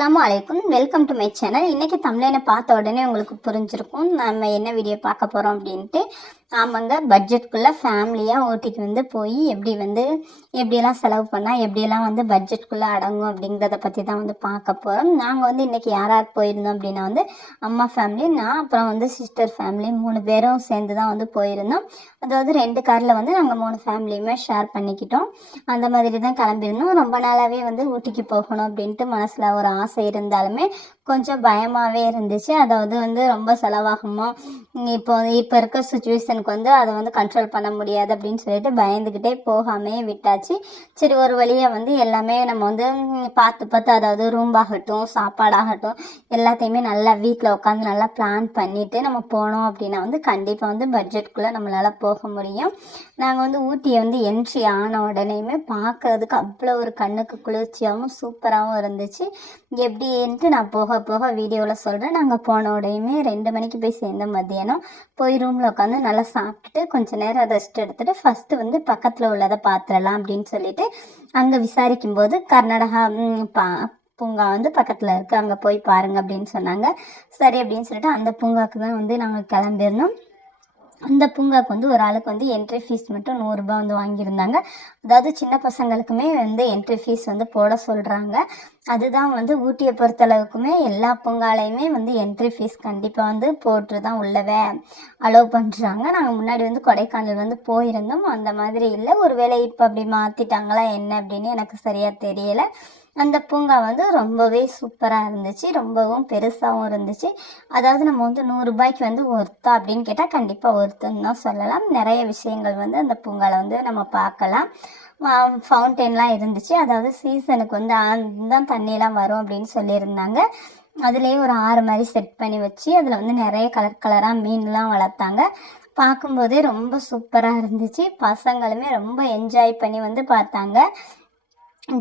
அஸ்லாம் வலைக்கும் welcome to my channel இன்றைக்கி தமிழனை பார்த்த உடனே உங்களுக்கு புரிஞ்சிருக்கும். நம்ம என்ன வீடியோ பார்க்க போகிறோம் அப்படின்ட்டு. ஆமாங்க. பட்ஜெட்குள்ளே ஃபேமிலியாக ஊட்டிக்கு வந்து போய் எப்படி வந்து எப்படியெல்லாம் செலவு பண்ணால் எப்படியெல்லாம் வந்து பட்ஜெட்குள்ளே அடங்கும் அப்படிங்கிறத பற்றி தான் வந்து பார்க்க போகிறோம் நாங்கள் வந்து இன்றைக்கி யார் யார் போயிருந்தோம் அப்படின்னா வந்து அம்மா ஃபேமிலி நான் அப்புறம் வந்து சிஸ்டர் ஃபேமிலி மூணு பேரும் சேர்ந்து தான் வந்து போயிருந்தோம். அதாவது ரெண்டு காரில் வந்து நாங்கள் மூணு ஃபேமிலியுமே ஷேர் பண்ணிக்கிட்டோம். அந்த மாதிரி தான் கிளம்பியிருந்தோம். ரொம்ப நாளாகவே வந்து ஊட்டிக்கு போகணும் அப்படின்ட்டு மனசில் ஒரு ஆசை இருந்தாலுமே கொஞ்சம் பயமாகவே இருந்துச்சு. அதாவது வந்து ரொம்ப செலவாகுமா? இப்போ இப்போ இருக்க சுச்சுவேஷன் எனக்கு வந்து அதை வந்து கண்ட்ரோல் பண்ண முடியாது அப்படின்னு சொல்லிட்டு பயந்துக்கிட்டே போகாமே விட்டாச்சு. சரி ஒரு வழியாக வந்து எல்லாமே நம்ம வந்து பார்த்து பார்த்து அதாவது ரூம் ஆகட்டும் சாப்பாடாகட்டும் எல்லாத்தையுமே நல்லா வீட்டில் உட்காந்து நல்லா பிளான் பண்ணிவிட்டு நம்ம போனோம் அப்படின்னா வந்து கண்டிப்பாக வந்து பட்ஜெட்குள்ளே நம்மளால் போக முடியும். நாங்கள் வந்து ஊட்டியை வந்து என்ட்ரி ஆன உடனேயுமே பார்க்கறதுக்கு அவ்வளோ ஒரு கண்ணுக்கு குளிர்ச்சியாகவும் சூப்பராகவும் இருந்துச்சு. எப்படின்ட்டு நான் போக போக வீடியோவில் சொல்கிறேன் நாங்கள் போன உடனேயுமே ரெண்டு மணிக்கு போய் சேர்ந்த மத்தியானம் போய் ரூமில் உட்காந்து நல்லா சாப்பிட்டுட்டு கொஞ்சம் நேரம் ரெஸ்ட் எடுத்துட்டு ஃபஸ்ட்டு வந்து பக்கத்தில் உள்ளதை பார்த்துடலாம் அப்படின்னு சொல்லிட்டு அங்கே விசாரிக்கும் போது கர்நாடகா பா பூங்கா வந்து பக்கத்தில் இருக்குது அங்கே போய் பாருங்க அப்படின்னு சொன்னாங்க. சரி அப்படின்னு சொல்லிட்டு அந்த பூங்காவுக்கு தான் வந்து நாங்கள் கிளம்பியிருந்தோம். அந்த பூங்காவுக்கு வந்து ஒரு ஆளுக்கு வந்து என்ட்ரி ஃபீஸ் மட்டும் நூறுரூபா வந்து வாங்கியிருந்தாங்க. அதாவது சின்ன பசங்களுக்குமே வந்து என்ட்ரி ஃபீஸ் வந்து போட சொல்கிறாங்க அதுதான் வந்து ஊட்டியை பொறுத்தளவுக்குமே எல்லா பூங்காலையுமே வந்து என்ட்ரி ஃபீஸ் கண்டிப்பாக வந்து போட்டு தான் உள்ளவே அலோவ் பண்ணுறாங்க நாங்கள் முன்னாடி வந்து கொடைக்கானல் வந்து போயிருந்தோம். அந்த மாதிரி இல்லை. ஒருவேளை இப்போ அப்படி மாற்றிட்டாங்களா என்ன அப்படின்னு எனக்கு சரியாக தெரியலை. அந்த பூங்கா வந்து ரொம்பவே சூப்பராக இருந்துச்சு. ரொம்பவும் பெருசாகவும் இருந்துச்சு. அதாவது நம்ம வந்து நூறுரூபாய்க்கு வந்து ஒருத்தா அப்படின்னு கேட்டால் கண்டிப்பாக ஒருத்தன் தான் சொல்லலாம். நிறைய விஷயங்கள் வந்து அந்த பூங்காவில் வந்து நம்ம பார்க்கலாம். ஃபவுண்டெயின்லாம் இருந்துச்சு. அதாவது சீசனுக்கு வந்து தான் தண்ணியெல்லாம் வரும் அப்படின்னு சொல்லியிருந்தாங்க. அதுலேயே ஒரு ஆறு மாதிரி செட் பண்ணி வச்சு அதில் வந்து நிறைய கலர் கலராக மீன்லாம் வளர்த்தாங்க. பார்க்கும்போதே ரொம்ப சூப்பராக இருந்துச்சு. பசங்களுமே ரொம்ப என்ஜாய் பண்ணி வந்து பார்த்தாங்க.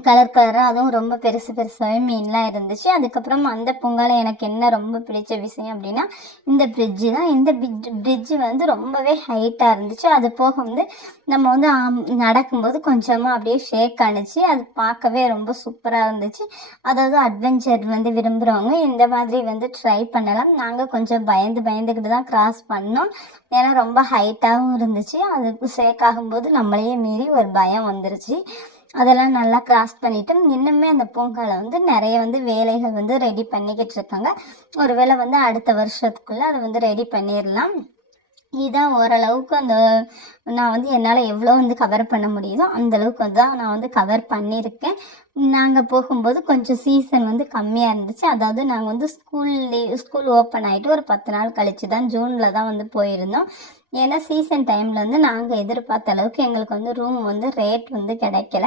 கலர் கலராக அதுவும் ரொம்ப பெருசு பெருசாகவே மீன்லாம் இருந்துச்சு. அதுக்கப்புறம் அந்த பொங்கல் எனக்கு என்ன ரொம்ப பிடிச்ச விஷயம் அப்படின்னா இந்த பிரிட்ஜு தான். இந்த பிரிட்ஜு வந்து ரொம்பவே ஹைட்டாக இருந்துச்சு. அது போக வந்து நம்ம வந்து நடக்கும்போது கொஞ்சமாக அப்படியே ஷேக் ஆணுச்சு அது பார்க்கவே ரொம்ப சூப்பராக இருந்துச்சு. அதாவது அட்வென்ச்சர் வந்து விரும்புகிறவங்க இந்த மாதிரி வந்து ட்ரை பண்ணலாம். நாங்கள் கொஞ்சம் பயந்து பயந்துக்கிட்டு தான் கிராஸ் பண்ணோம். ஏன்னா ரொம்ப ஹைட்டாகவும் இருந்துச்சு. அதுக்கு ஷேக் ஆகும்போது நம்மளையே மீறி ஒரு பயம் வந்துருச்சு. அதெல்லாம் நல்லா கிராஸ் பண்ணிட்டு இன்னுமே அந்த பூங்காவில் வந்து நிறைய வந்து வேலைகள் வந்து ரெடி பண்ணிக்கிட்டு இருக்காங்க. ஒருவேளை வந்து அடுத்த வருஷத்துக்குள்ளே அதை வந்து ரெடி பண்ணிடலாம் இதுதான் ஓரளவுக்கு அந்த நான் வந்து என்னால் எவ்வளோ வந்து கவர் பண்ண முடியுதோ அந்த அளவுக்கு தான் நான் வந்து கவர் பண்ணியிருக்கேன் நாங்கள் போகும்போது கொஞ்சம் சீசன் வந்து கம்மியாக இருந்துச்சு. அதாவது நாங்கள் வந்து ஸ்கூல் ஸ்கூல் ஓப்பன் ஆகிட்டு ஒரு பத்து நாள் கழிச்சு தான் ஜூனில் தான் வந்து போயிருந்தோம். ஏன்னா சீசன் டைமில் வந்து நாங்கள் எதிர்பார்த்த அளவுக்கு எங்களுக்கு வந்து ரூம் வந்து ரேட் வந்து கிடைக்கல.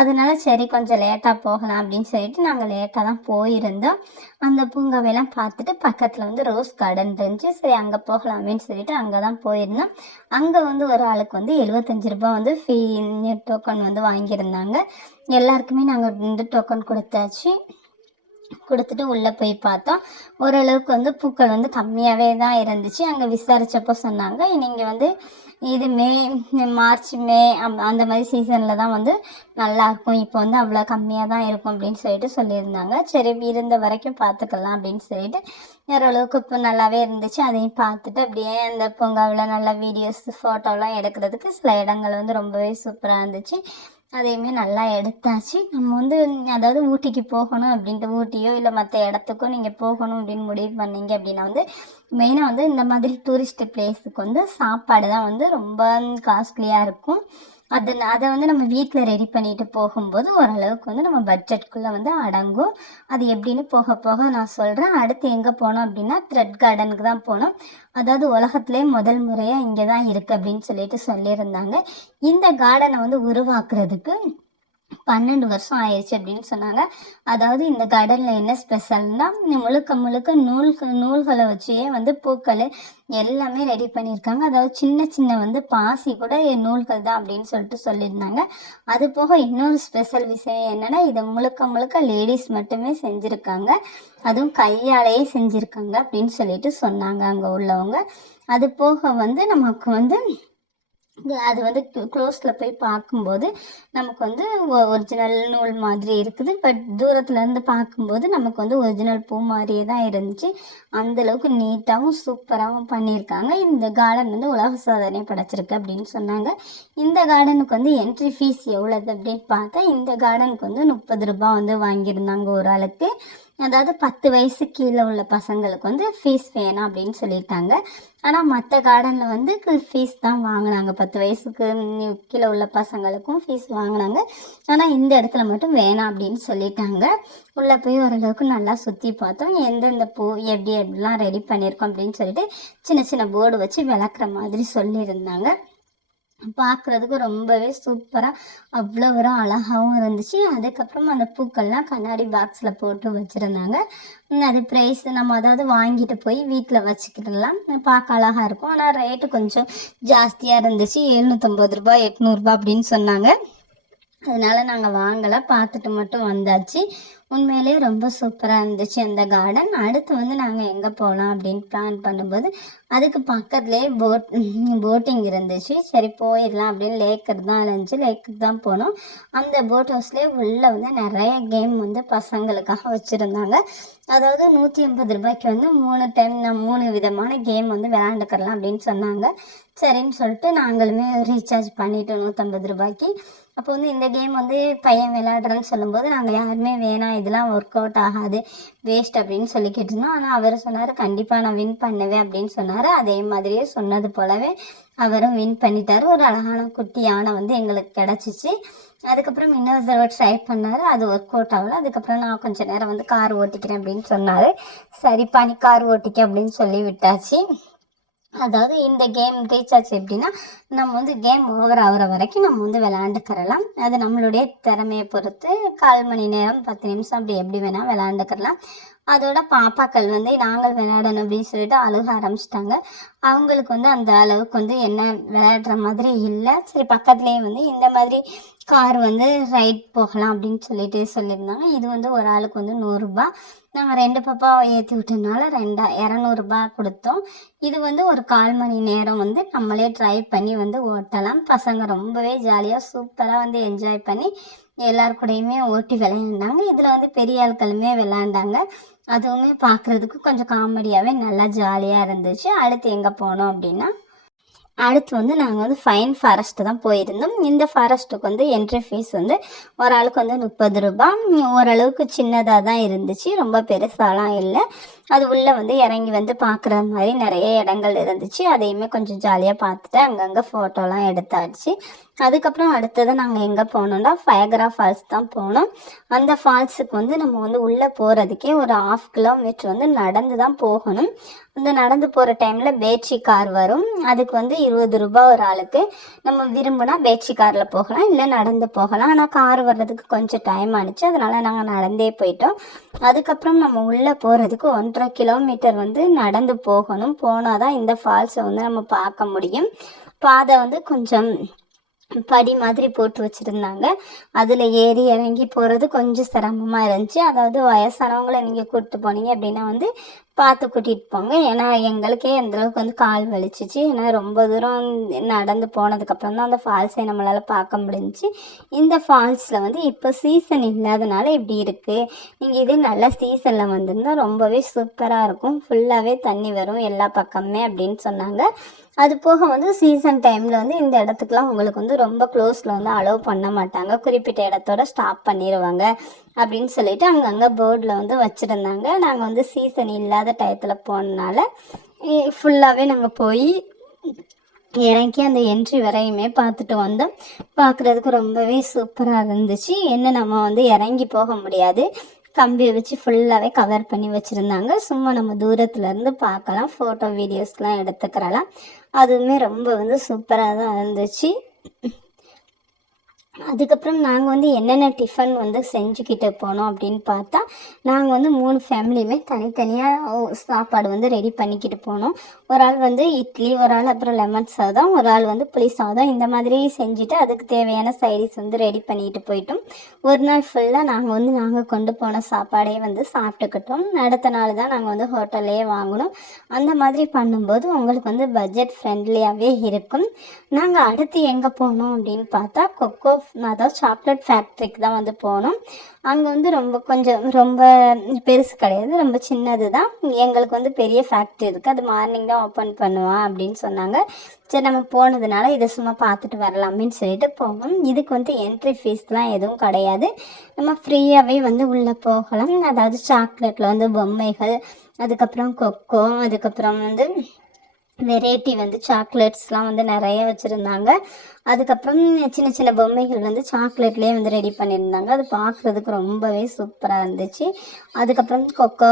அதனால சரி கொஞ்சம் லேட்டாக போகலாம் அப்படின்னு சொல்லிட்டு நாங்கள் லேட்டாக தான் போயிருந்தோம். அந்த பூங்காவையெல்லாம் பார்த்துட்டு பக்கத்தில் வந்து ரோஸ் கார்டன் இருந்துச்சு. சரி அங்கே போகலாம் அப்படின்னு சொல்லிட்டு அங்கே தான் போயிருந்தோம். அங்கே வந்து ஒரு ஆளுக்கு வந்து எழுபத்தஞ்சு ரூபாய் வந்து ஃபீ டோக்கன் வந்து வாங்கியிருந்தாங்க. எல்லாருக்குமே நாங்கள் ரெண்டு டோக்கன் கொடுத்தாச்சு. கொடுத்துட்டு உள்ளே போய் பார்த்தோம். ஓரளவுக்கு வந்து பூக்கள் வந்து கம்மியாகவே தான் இருந்துச்சு. அங்கே விசாரித்தப்போ சொன்னாங்க நீங்கள் வந்து இது மே மார்ச் மே அந்த மாதிரி சீசனில் தான் வந்து நல்லாயிருக்கும் இப்போ வந்து அவ்வளோ கம்மியாக தான் இருக்கும் அப்படின்னு சொல்லிட்டு சொல்லியிருந்தாங்க. சரி இருந்த வரைக்கும் பார்த்துக்கலாம் அப்படின்னு சொல்லிட்டு ஓரளவுக்கு இப்போ நல்லாவே இருந்துச்சு. அதையும் பார்த்துட்டு அப்படியே அந்த பூங்காவில் நல்லா வீடியோஸ் ஃபோட்டோலாம் எடுக்கிறதுக்கு சில இடங்கள் வந்து ரொம்பவே சூப்பராக இருந்துச்சு. அதையுமே நல்லா எடுத்தாச்சு. நம்ம வந்து அதாவது ஊட்டிக்கு போகணும் அப்படின்ட்டு ஊட்டியோ இல்லை மற்ற இடத்துக்கோ நீங்கள் போகணும் அப்படின்னு முடிவு பண்ணீங்க அப்படின்னா வந்து மெயினாக வந்து இந்த மாதிரி டூரிஸ்ட் பிளேஸுக்கு வந்து சாப்பாடு தான் வந்து ரொம்ப காஸ்ட்லியாக இருக்கும். அது அதை வந்து நம்ம வீட்டில் ரெடி பண்ணிட்டு போகும்போது ஓரளவுக்கு வந்து நம்ம பட்ஜெட்குள்ளே வந்து அடங்கும். அது எப்படின்னு போக போக நான் சொல்கிறேன் அடுத்து எங்கே போனோம் அப்படின்னா த்ரெட் கார்டனுக்கு தான் போனோம். அதாவது உலகத்திலே முதல் முறையாக இங்கே தான் இருக்குது அப்படின்னு சொல்லிட்டு சொல்லியிருந்தாங்க. இந்த கார்டனை வந்து உருவாக்குறதுக்கு பன்னெண்டு வருஷம் ஆயிடுச்சு அப்படின்னு சொன்னாங்க. அதாவது இந்த கார்டனில் என்ன ஸ்பெஷல்னா முழுக்க முழுக்க நூல்கள் நூல்களை வச்சே வந்து பூக்கள் எல்லாமே ரெடி பண்ணியிருக்காங்க. அதாவது சின்ன சின்ன வந்து பாசி கூட நூல்கள் தான் அப்படின்னு சொல்லிட்டு சொல்லியிருந்தாங்க. அது போக இன்னொரு ஸ்பெஷல் விஷயம் என்னென்னா இதை முழுக்க முழுக்க லேடிஸ் மட்டுமே செஞ்சுருக்காங்க. அதுவும் கையாலேயே செஞ்சுருக்காங்க அப்படின்னு சொல்லிட்டு சொன்னாங்க அங்கே உள்ளவங்க. அது போக வந்து நமக்கு வந்து அது வந்து க்ளோஸில் போய் பார்க்கும்போது நமக்கு வந்து ஒரிஜினல் நூல் மாதிரி இருக்குது. பட் தூரத்துல இருந்து பார்க்கும்போது நமக்கு வந்து ஒரிஜினல் பூ மாதிரியே தான் இருந்துச்சு. அந்தளவுக்கு நீட்டாகவும் சூப்பராகவும் பண்ணியிருக்காங்க. இந்த கார்டன் வந்து உலக சாதனை படைச்சிருக்கு அப்படின்னு சொன்னாங்க. இந்த கார்டனுக்கு வந்து என்ட்ரி ஃபீஸ் எவ்வளவு அப்படின்னு பார்த்தா இந்த கார்டனுக்கு வந்து முப்பது ரூபாய் வந்து வாங்கியிருந்தாங்க ஒரு ஆளுக்கு. அதாவது பத்து வயசு கீழே உள்ள பசங்களுக்கு வந்து ஃபீஸ் வேணாம் அப்படின்னு சொல்லிட்டாங்க. ஆனால் மற்ற கார்டனில் வந்து ஃபீஸ் தான் வாங்கினாங்க. பத்து வயசுக்கு கீழே உள்ள பசங்களுக்கும் ஃபீஸ் வாங்கினாங்க. ஆனால் இந்த இடத்துல மட்டும் வேணாம் அப்படின்னு சொல்லிட்டாங்க. உள்ளே போய் ஓரளவுக்கு நல்லா சுற்றி பார்த்தோம். எந்தெந்த பூ எப்படி எப்படிலாம் ரெடி பண்ணியிருக்கோம் அப்படின்னு சொல்லிட்டு சின்ன சின்ன போர்டு வச்சு விளக்குற மாதிரி சொல்லியிருந்தாங்க. பார்க்குறதுக்கு ரொம்பவே சூப்பராக அவ்வளோ ஒரு அழகாகவும் இருந்துச்சு. அதுக்கப்புறம் அந்த பூக்கள்லாம் கண்ணாடி பாக்ஸில் போட்டு வச்சுருந்தாங்க. அது ப்ரைஸ் நம்ம அதாவது வாங்கிட்டு போய் வீட்டில் வச்சுக்கிடலாம். பார்க்க அழகாக இருக்கும். ஆனால் ரேட்டு கொஞ்சம் ஜாஸ்தியாக இருந்துச்சு. எழுநூற்றம்பது ரூபா எட்நூறுபா அப்படின்னு சொன்னாங்க. அதனால் நாங்கள் வாங்கலை பார்த்துட்டு மட்டும் வந்தாச்சு. உண்மையிலே ரொம்ப சூப்பராக இருந்துச்சு அந்த கார்டன் அடுத்து வந்து நாங்கள் எங்கே போகலாம் அப்படின்னு பிளான் பண்ணும்போது அதுக்கு பக்கத்துலேயே போட் போட்டிங் இருந்துச்சு. சரி போயிடலாம் அப்படின்னு லேக்கர் தான் இருந்துச்சு. லேக்கு தான் போனோம். அந்த போட் ஹவுஸ்லேயே உள்ளே வந்து நிறைய கேம் வந்து பசங்களுக்காக வச்சுருந்தாங்க. அதாவது நூற்றி ஐம்பது ரூபாய்க்கு வந்து மூணு டைம் நான் மூணு விதமான கேம் வந்து விளாண்டுக்கிறலாம் அப்படின்னு சொன்னாங்க. சரின்னு சொல்லிட்டு நாங்களுமே ரீசார்ஜ் பண்ணிவிட்டோம் நூற்றம்பது ரூபாய்க்கு. அப்போ வந்து இந்த கேம் வந்து பையன் விளையாடுறேன்னு சொல்லும்போது நாங்கள் யாருமே வேணாம் இதெல்லாம் ஒர்க் அவுட் ஆகாது வேஸ்ட் அப்படின்னு சொல்லிக்கிட்டு இருந்தோம் ஆனால் அவர் சொன்னார் கண்டிப்பாக நான் வின் பண்ணுவேன் அப்படின்னு சொன்னார். அதே மாதிரியே சொன்னது போலவே அவரும் வின் பண்ணிட்டார். ஒரு அழகான குட்டி யானை வந்து எங்களுக்கு கிடச்சிச்சு. அதுக்கப்புறம் இன்னொரு தடவை ட்ரை பண்ணார். அது ஒர்க் அவுட் ஆகல. அதுக்கப்புறம் நான் கொஞ்சம் நேரம் வந்து கார் ஓட்டிக்கிறேன் அப்படின்னு சொன்னார். சரிப்பா நீ கார் ஓட்டிக்க அப்படின்னு சொல்லி விட்டாச்சு. அதாவது இந்த கேம் ரீசார்ஜ் எப்படின்னா நம்ம வந்து கேம் ஓவர் ஆகிற வரைக்கும் நம்ம வந்து விளாண்டுக்கிறலாம் அது நம்மளுடைய திறமையை பொறுத்து கால் மணி நேரம் பத்து நிமிஷம் அப்படி எப்படி வேணால் விளாண்டுக்கிறலாம் அதோட பாப்பாக்கள் வந்து நாங்கள் விளையாடணும் அப்படின்னு சொல்லிட்டு அழுக ஆரம்பிச்சிட்டாங்க. அவங்களுக்கு வந்து அந்த அளவுக்கு வந்து என்ன விளையாடுற மாதிரி இல்லை. சரி பக்கத்துலேயே வந்து இந்த மாதிரி கார் வந்து ரைட் போகலாம் அப்படின்னு சொல்லிட்டு சொல்லியிருந்தாங்க. இது வந்து ஒரு ஆளுக்கு வந்து நூறுரூபா நாங்கள் ரெண்டு பாப்பாவை ஏற்றி விட்டனால ரெண்டா இரநூறுபா கொடுத்தோம். இது வந்து ஒரு கால் மணி நேரம் வந்து நம்மளே ட்ரை பண்ணி வந்து ஓட்டலாம். பசங்க ரொம்பவே ஜாலியாக சூப்பராக வந்து என்ஜாய் பண்ணி எல்லார் கூடயுமே ஓட்டி விளையாண்டாங்க. இதில் வந்து பெரிய ஆட்களுமே விளையாண்டாங்க. அதுவுமே பார்க்குறதுக்கு கொஞ்சம் காமெடியாகவே நல்லா ஜாலியாக இருந்துச்சு. அடுத்து எங்கே போனோம் அப்படின்னா அடுத்து வந்து நாங்கள் வந்து ஃபைன் ஃபாரஸ்ட்டு தான் போயிருந்தோம். இந்த ஃபாரஸ்ட்டுக்கு வந்து என்ட்ரி ஃபீஸ் வந்து ஒரு ஆளுக்கு வந்து முப்பது ரூபாய். ஓரளவுக்கு சின்னதாக தான் இருந்துச்சு. ரொம்ப பெருசாலாம் இல்லை. அது உள்ளே வந்து இறங்கி வந்து பார்க்குற மாதிரி நிறைய இடங்கள் இருந்துச்சு. அதையுமே கொஞ்சம் ஜாலியாக பார்த்துட்டு அங்கங்கே ஃபோட்டோலாம் எடுத்தாச்சு. அதுக்கப்புறம் அடுத்தது நாங்கள் எங்கே போனோம்னா ஃபயக்ரா ஃபால்ஸ் தான் போனோம். அந்த ஃபால்ஸுக்கு வந்து நம்ம வந்து உள்ளே போகிறதுக்கே ஒரு ஆஃப் கிலோமீட்டர் வந்து நடந்து தான் போகணும். அந்த நடந்து போகிற டைமில் பேட்சி கார் வரும். அதுக்கு வந்து இருபது ரூபாய் ஒரு ஆளுக்கு. நம்ம விரும்புனா பேட்சி காரில் போகலாம் இல்லை நடந்து போகலாம். ஆனால் கார் வர்றதுக்கு கொஞ்சம் டைம் ஆனிச்சு. அதனால் நாங்கள் நடந்தே போயிட்டோம். அதுக்கப்புறம் நம்ம உள்ளே போகிறதுக்கு ஒன்றரை ஒன்றரை கிலோமீட்டர் வந்து நடந்து போகணும். போனால் தான் இந்த ஃபால்ஸை வந்து நம்ம பார்க்க முடியும். பாதை வந்து கொஞ்சம் படி மாதிரி போட்டு வச்சுருந்தாங்க. அதில் ஏறி இறங்கி போகிறது கொஞ்சம் சிரமமாக இருந்துச்சு. அதாவது வயசானவங்களை நீங்கள் கூப்பிட்டு போனீங்க அப்படின்னா வந்து பார்த்து கூட்டிகிட்டு போங்க. ஏன்னா எங்களுக்கே அந்தளவுக்கு வந்து கால் வலிச்சிச்சு. ஏன்னா ரொம்ப தூரம் நடந்து போனதுக்கப்புறம் தான் அந்த ஃபால்ஸை நம்மளால் பார்க்க முடிஞ்சிச்சு. இந்த ஃபால்ஸில் வந்து இப்போ சீசன் இல்லாதனால இப்படி இருக்குது நீங்கள் இதே நல்ல சீசனில் வந்திருந்தால் ரொம்பவே சூப்பராக இருக்கும். ஃபுல்லாகவே தண்ணி வரும் எல்லா பக்கமே அப்படின்னு சொன்னாங்க. அது போக வந்து சீசன் டைமில் வந்து இந்த இடத்துக்குலாம் உங்களுக்கு வந்து ரொம்ப க்ளோஸில் வந்து அலோவ் பண்ண மாட்டாங்க. குறிப்பிட்ட இடத்தோட ஸ்டாப் பண்ணிடுவாங்க அப்படின்னு சொல்லிட்டு அங்கங்கே போர்டில் வந்து வச்சுருந்தாங்க. நாங்கள் வந்து சீசன் இல்லாத டயத்தில் போனனால ஃபுல்லாகவே நாங்கள் போய் இறங்கி அந்த என்ட்ரி வரையுமே பார்த்துட்டு வந்தோம். பார்க்குறதுக்கு ரொம்பவே சூப்பராக இருந்துச்சு. என்ன நம்ம வந்து இறங்கி போக முடியாது. கம்பியை வச்சு ஃபுல்லாகவே கவர் பண்ணி வச்சுருந்தாங்க. சும்மா நம்ம தூரத்துலேருந்து பார்க்கலாம். ஃபோட்டோ வீடியோஸ்லாம் எடுத்துக்கிறலாம். அதுவுமே ரொம்ப வந்து சூப்பராக தான் இருந்துச்சு. அதுக்கப்புறம் நாங்கள் வந்து என்னென்ன டிஃபன் வந்து செஞ்சுக்கிட்டு போனோம் அப்படின்னு பார்த்தா நாங்கள் வந்து மூணு ஃபேமிலியுமே தனித்தனியாக சாப்பாடு வந்து ரெடி பண்ணிக்கிட்டு போனோம். ஒரு ஆள் வந்து இட்லி ஒரு ஆள் அப்புறம் லெமன் சாதம் ஒரு ஆள் வந்து புளி சாதம் இந்த மாதிரி செஞ்சுட்டு அதுக்கு தேவையான சைடிஸ் வந்து ரெடி பண்ணிக்கிட்டு போயிட்டோம். ஒரு நாள் ஃபுல்லாக நாங்கள் வந்து நாங்கள் கொண்டு போன சாப்பாடே வந்து சாப்பிட்டுக்கிட்டோம். அடுத்த நாள் தான் நாங்கள் வந்து ஹோட்டல்லையே வாங்கினோம். அந்த மாதிரி பண்ணும்போது உங்களுக்கு வந்து பட்ஜெட் ஃப்ரெண்ட்லியாகவே இருக்கும். நாங்கள் அடுத்து எங்கே போனோம் அப்படின்னு பார்த்தா கொக்கோ அதாவது சாக்லேட் ஃபேக்ட்ரிக்கு தான் வந்து போனோம். அங்கே வந்து ரொம்ப கொஞ்சம் ரொம்ப பெருசு கிடையாது. ரொம்ப சின்னது தான் எங்களுக்கு வந்து பெரிய ஃபேக்ட்ரி இருக்குது அது மார்னிங் தான் ஓப்பன் பண்ணுவான் அப்படின்னு சொன்னாங்க. சரி நம்ம போனதுனால இதை சும்மா பார்த்துட்டு வரலாமேன்னு சொல்லிட்டு போவோம் இதுக்கு வந்து என்ட்ரி ஃபீஸ்லாம் எதுவும் கிடையாது. நம்ம ஃப்ரீயாகவே வந்து உள்ளே போகலாம். அதாவது சாக்லேட்டில் வந்து பொம்மைகள் அதுக்கப்புறம் கொக்கோ அதுக்கப்புறம் வந்து வெரைட்டி வந்து சாக்லேட்ஸ்லாம் வந்து நிறைய வச்சுருந்தாங்க. அதுக்கப்புறம் சின்ன சின்ன பொம்மைகள் வந்து சாக்லேட்லேயே வந்து ரெடி பண்ணியிருந்தாங்க. அது பார்க்குறதுக்கு ரொம்பவே சூப்பராக இருந்துச்சு. அதுக்கப்புறம் கொக்கோ